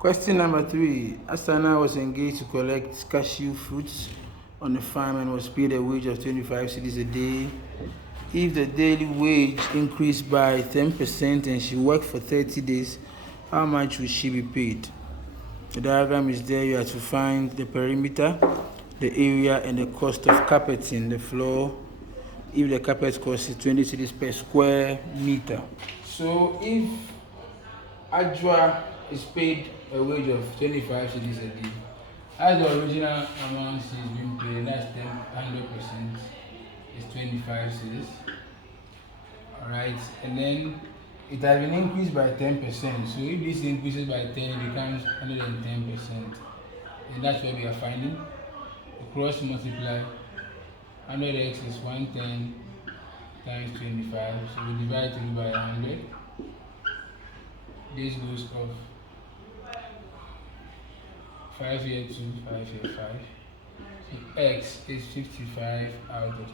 Question number 3. Asana was engaged to collect cashew fruits on the farm and was paid a wage of 25 cedis a day. If the daily wage increased by 10% and she worked for 30 days, how much will she be paid? The diagram is there. You have to find the perimeter, the area, and the cost of carpeting the floor. If the carpet cost is 20 cedis per square meter. So if Ajwa is paid a wage of 25 cedis a day, as the original amount she's been paid, that's 100%, is 25 cedis. Alright, and then it has been increased by 10%. So if this increases by 10, it becomes 110%. And that's what we are finding. The cross multiply 100x is 110 times 25. So we divide it by 100. This goes off. 5 here 2, 5 here 5. So x is 55 out of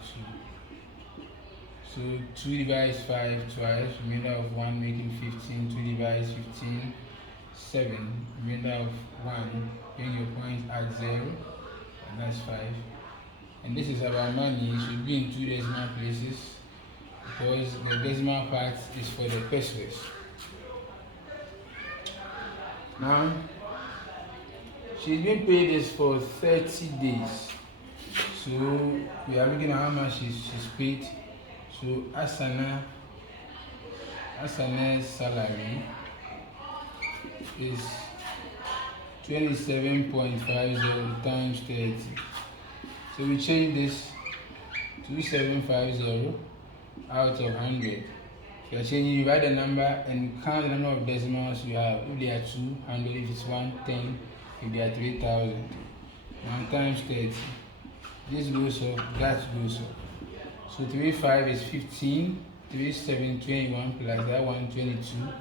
2. So 2 divides 5 twice, remainder of 1 making 15. 2 divides 15, 7, remainder of 1. When your points add 0, and that's 5. And this is about money. It should be in 2 decimal places because the decimal part is for the pesos. Now, she's been paid this for 30 days. So we are looking at how much she's paid. So Asana's salary is 27.50 times 30. So we change this 2750 out of 100. You are changing, you write the number and count the number of decimals you have. If they are 200, if it's 110, if they are 3000. 1 times 30. This goes up, that goes up. So 35 is 15, 37 21 plus that 1 22,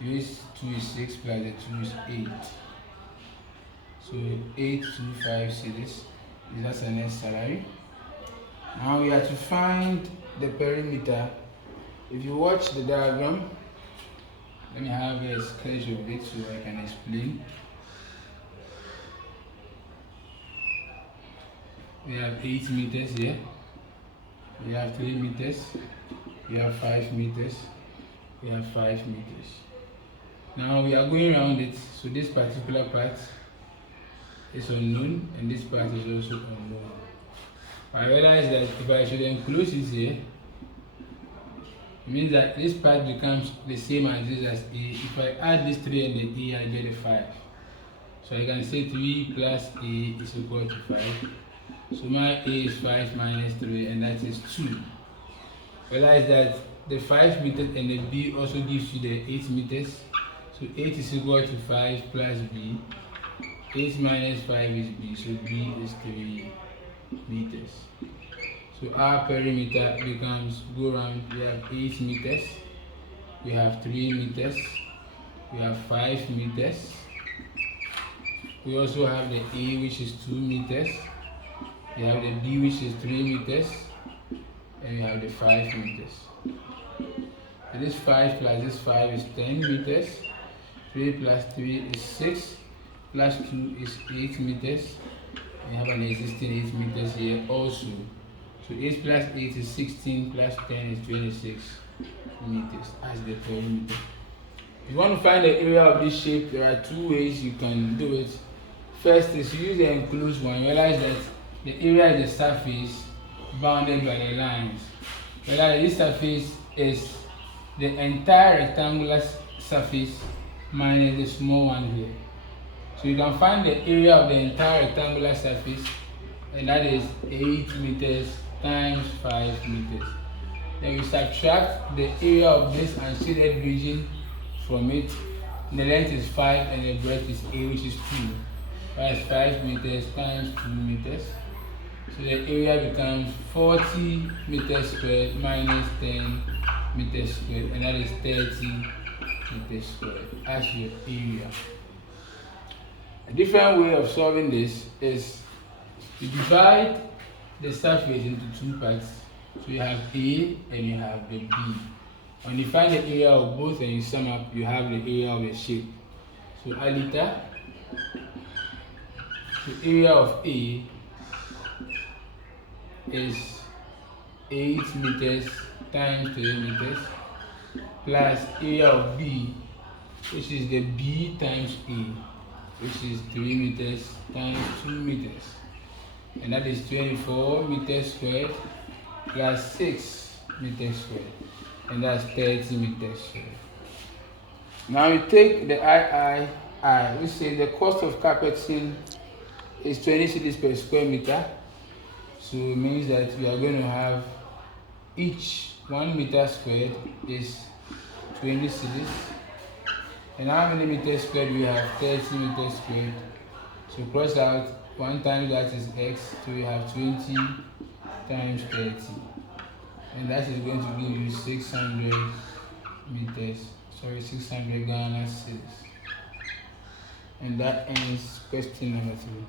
2 is 6 plus the 2 is 8. So 825 cedis. That's the next salary. Now we have to find the perimeter. If you watch the diagram, let me have a sketch of it so I can explain. We have 8 meters here. We have 3 meters. We have 5 meters. We have 5 meters. Now we are going around it. So this particular part is unknown, and this part is also unknown. I realize that if I should enclose it here, it means that this part becomes the same as this as A. If I add this 3 and the A, I get a 5. So I can say 3 plus A is equal to 5. So my A is 5 minus 3, and that is 2. Realize that the 5 meters and the B also gives you the 8 meters. So 8 is equal to 5 plus B. 8 minus 5 is B, so B is 3 meters. So our perimeter becomes, go around, we have 8 meters, we have 3 meters, we have 5 meters. We also have the A, which is 2 meters. We have the B, which is 3 meters, and we have the 5 meters. So this 5 plus this 5 is 10 meters. 3 plus 3 is 6, plus 2 is 8 meters. We have an existing 8 meters here also. So 8 plus 8 is 16, plus 10 is 26 meters as the perimeter. If you want to find the area of this shape, there are 2 ways you can do it. First is to use the enclosed one. Realize that the area is the surface bounded by the lines. Realize this surface is the entire rectangular surface minus the small one here. So you can find the area of the entire rectangular surface, and that is 8 meters times 5 meters. Then we subtract the area of this unshaded region from it. The length is 5 and the breadth is 8, which is 2. That's 5 meters times 2 meters. So the area becomes 40 meters squared minus 10 meters squared, and that is 30 meters squared as your area. A different way of solving this is to divide the surface into 2 parts. So you have A and you have the B. When you find the area of both and you sum up, you have the area of the shape. So So alita. So area of A is 8 meters times 3 meters plus area of B, which is the B times A, which is 3 meters times 2 meters. And that is 24 meters squared plus 6 meters squared. And that's 30 meters squared. Now you take the I, which say the cost of carpeting is 20 cedis per square meter. So it means that we are going to have each 1 meter squared is 20 cedis. And how many meters squared we have? 30 meters squared. So cross out 1 times that is x, so we have 20 times 30. And that is going to give you 600 Ghana cedis. And that ends question number 3.